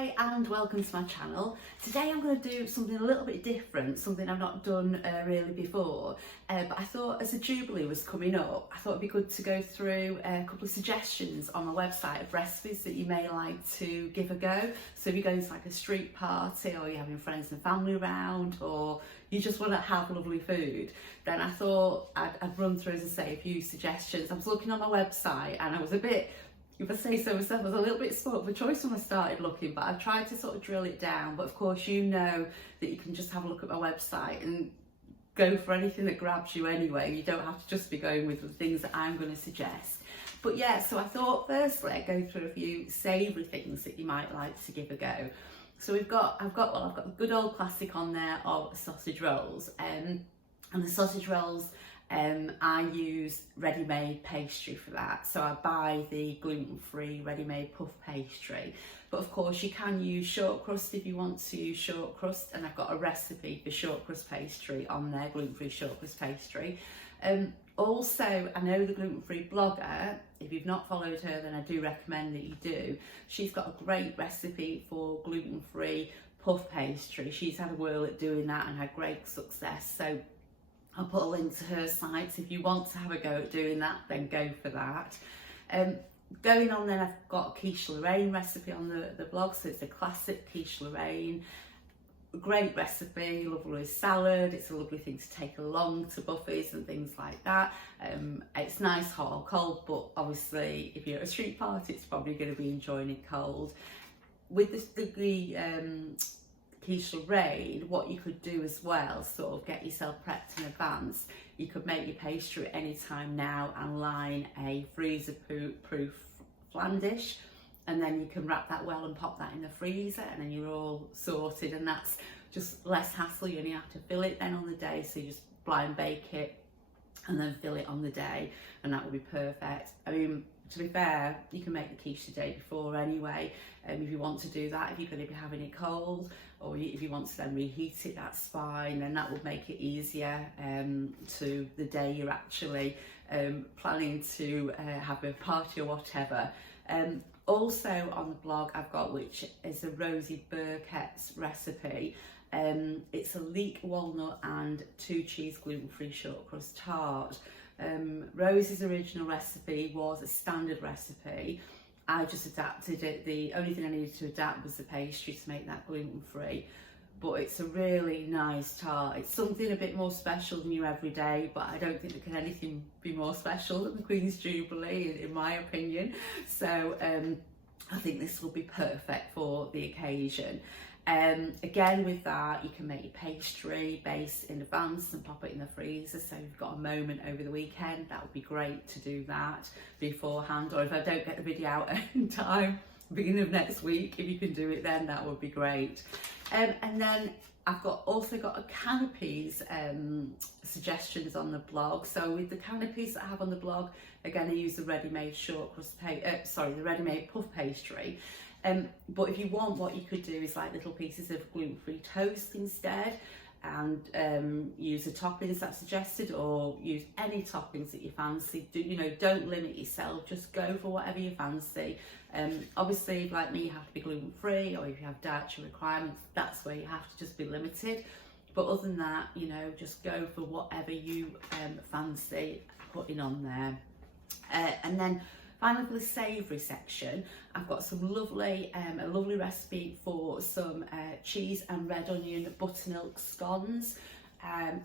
Hi and welcome to my channel. Today I'm going to do something a little bit different, something I've not done really before, but I thought as the Jubilee was coming up, I thought it'd be good to go through a couple of suggestions on my website of recipes that you may like to give a go. So if you're going to like a street party, or you're having friends and family around, or you just want to have lovely food, then I thought I'd run through, as I say, a few suggestions. I was looking on my website and I was a bit, if I say so myself, I was a little bit spoilt for choice when I started looking, but I've tried to sort of drill it down. But of course, you know that you can just have a look at my website and go for anything that grabs you anyway. You don't have to just be going with the things that I'm going to suggest. But yeah, so I thought firstly I'd go through a few savoury things that you might like to give a go. So I've got the good old classic on there of sausage rolls, and the sausage rolls, I use ready-made pastry for that. So I buy the gluten-free ready-made puff pastry, but of course you can use shortcrust if you want to use shortcrust, and I've got a recipe for shortcrust pastry on there, gluten-free shortcrust pastry. Also, I know the gluten-free blogger, if you've not followed her, then I do recommend that you do. She's got a great recipe for gluten-free puff pastry. She's had a whirl at doing that and had great success. So I'll put a link to her site. If you want to have a go at doing that, then go for that. Going on then, I've got a Quiche Lorraine recipe on the blog. So it's a classic Quiche Lorraine. Great recipe, lovely salad. It's a lovely thing to take along to buffets and things like that. It's nice hot or cold, but obviously if you're at a street party, it's probably going to be enjoying it cold. With the Quiche Lorraine, what you could do as well, sort of get yourself prepped in advance. You could make your pastry at any time now and line a freezer-proof flan dish, and then you can wrap that well and pop that in the freezer, and then you're all sorted, and that's just less hassle. You only have to fill it then on the day, so you just blind bake it and then fill it on the day, and that would be perfect. I mean, to be fair, you can make the quiche the day before anyway, if you want to do that, if you're going to be having it cold, or if you want to then reheat it, that's fine, and that would make it easier to the day you're actually planning to have a party or whatever. Also on the blog I've got, which is a Rosie Burkett's recipe. It's a leek walnut and 2 cheese gluten-free shortcrust tart. Rosie's original recipe was a standard recipe. I just adapted it. The only thing I needed to adapt was the pastry to make that gluten-free. But it's a really nice tart. It's something a bit more special than your everyday, but I don't think there can anything be more special than the Queen's Jubilee, in my opinion. So I think this will be perfect for the occasion. Again, with that, you can make your pastry base in advance and pop it in the freezer, so you've got a moment over the weekend. That would be great to do that beforehand, or if I don't get the video out in time, beginning of next week, if you can do it then, that would be great. And then I've also got a canopies suggestions on the blog. So with the canopies that I have on the blog, again, I use the ready-made the ready-made puff pastry. But if you want, what you could do is like little pieces of gluten-free toast instead, and use the toppings that's suggested, or use any toppings that you fancy. Don't limit yourself, just go for whatever you fancy. Obviously, like me, you have to be gluten-free, or if you have dietary requirements, that's where you have to just be limited. But other than that, just go for whatever you fancy putting on there. And then finally, for the savoury section, I've got some a lovely recipe for some cheese and red onion buttermilk scones.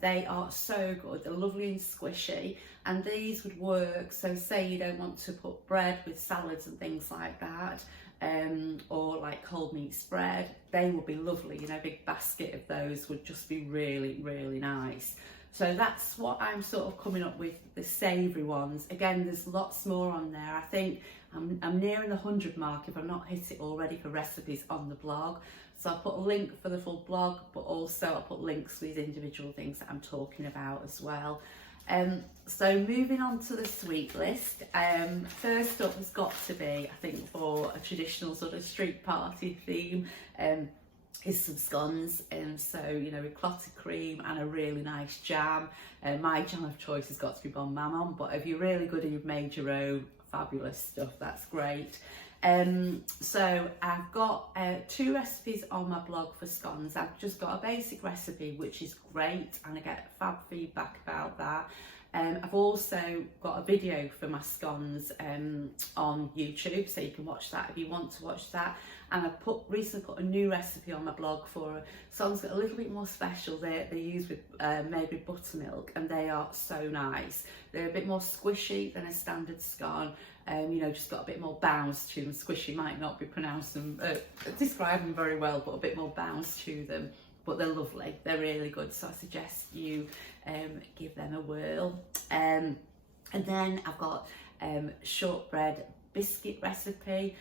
They are so good, they're lovely and squishy, and these would work. So say you don't want to put bread with salads and things like that, or like cold meat spread, they would be lovely. A big basket of those would just be really, really nice. So that's what I'm sort of coming up with, the savoury ones. Again, there's lots more on there. I think I'm nearing the 100 mark if I've not hit it already for recipes on the blog. So I'll put a link for the full blog, but also I'll put links for these individual things that I'm talking about as well. So moving on to the sweet list. First up has got to be, I think, for a traditional sort of street party theme, is some scones, and so with clotted cream and a really nice jam. My jam of choice has got to be Bon Maman, but if you're really good and you've made your own, fabulous stuff, that's great. So I've got 2 recipes on my blog for scones. I've just got a basic recipe, which is great, and I get fab feedback about that. I've also got a video for my scones on YouTube, so you can watch that if you want to watch that. And I've recently put a new recipe on my blog for scones that are a little bit more special. They're used with made with buttermilk, and they are so nice. They're a bit more squishy than a standard scone. You know, just got a bit more bounce to them. Squishy might not be pronounced them, describe them very well, but a bit more bounce to them. But they're lovely, they're really good, so I suggest you give them a whirl. And then I've got shortbread biscuit recipe.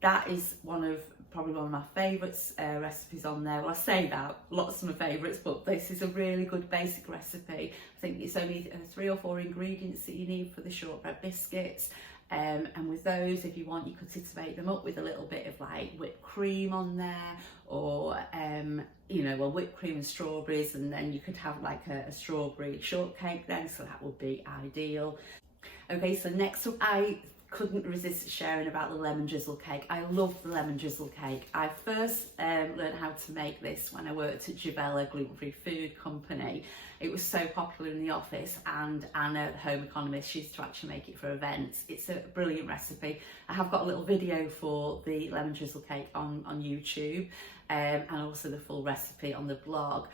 That is probably one of my favourites recipes on there. Well, I say that, lots of my favourites, but this is a really good basic recipe. I think it's only 3 or 4 ingredients that you need for the shortbread biscuits. And with those, if you want, you could titubate them up with a little bit of like whipped cream on there, or you know, well, whipped cream and strawberries, and then you could have like a strawberry shortcake then, so that would be ideal. Okay, so next up, I couldn't resist sharing about the lemon drizzle cake. I love the lemon drizzle cake. I first learned how to make this when I worked at Jubella gluten-free food company. It was so popular in the office, and Anna, the home economist, she used to actually make it for events. It's a brilliant recipe. I have got a little video for the lemon drizzle cake on YouTube, and also the full recipe on the blog.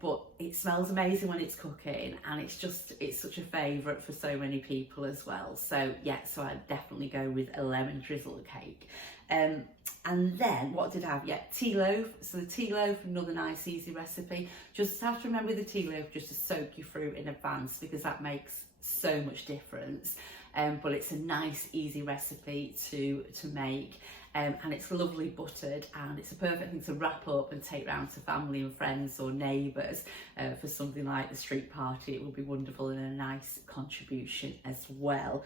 But it smells amazing when it's cooking, and it's such a favourite for so many people as well. So yeah, so I'd definitely go with a lemon drizzle cake. And then what did I have? Yeah, tea loaf. So the tea loaf, another nice easy recipe. Just have to remember the tea loaf just to soak your fruit in advance, because that makes so much difference. But it's a nice easy recipe to make. And it's lovely buttered, and it's a perfect thing to wrap up and take round to family and friends or neighbours for something like the street party. It will be wonderful and a nice contribution as well.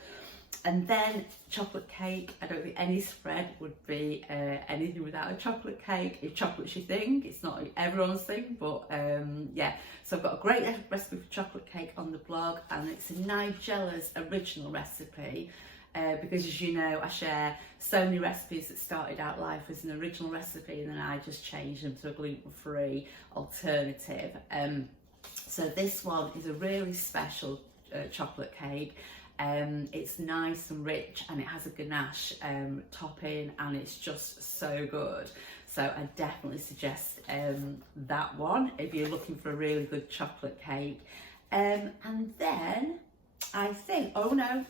And then chocolate cake. I don't think any spread would be anything without a chocolate cake. If chocolate's your thing, it's not everyone's thing, but yeah. So I've got a great recipe for chocolate cake on the blog, and it's a Nigella's original recipe. Because as you know, I share so many recipes that started out life as an original recipe, and then I just changed them to a gluten-free alternative. So this one is a really special chocolate cake. It's nice and rich, and it has a ganache topping, and it's just so good. So I definitely suggest that one if you're looking for a really good chocolate cake. And then I think, oh no,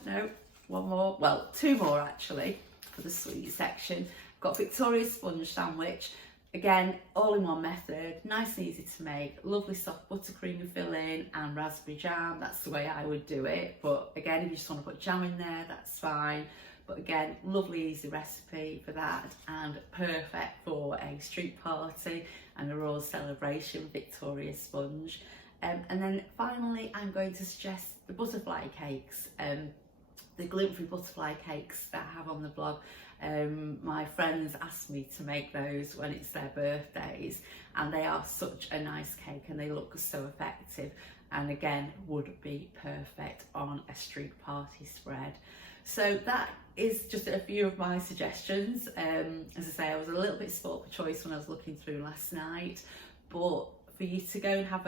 one more, well, 2 more actually for the sweet section. Got Victoria's sponge sandwich. Again, all in one method, nice and easy to make, lovely soft buttercream filling and raspberry jam. That's the way I would do it. But again, if you just want to put jam in there, that's fine. But again, lovely easy recipe for that, and perfect for a street party and a royal celebration, Victoria's sponge. And then finally, I'm going to suggest the butterfly cakes. The gluten-free butterfly cakes that I have on the blog. My friends ask me to make those when it's their birthdays, and they are such a nice cake, and they look so effective, and again would be perfect on a street party spread. So that is just a few of my suggestions. As I say, I was a little bit spoilt for choice when I was looking through last night, but for you to go and have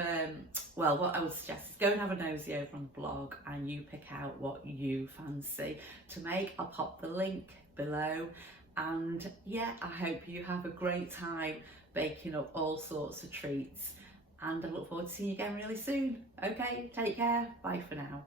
well, what I would suggest is go and have a nosy over on the blog, and you pick out what you fancy to make. I'll pop the link below, and yeah, I hope you have a great time baking up all sorts of treats, and I look forward to seeing you again really soon. Okay, take care, bye for now.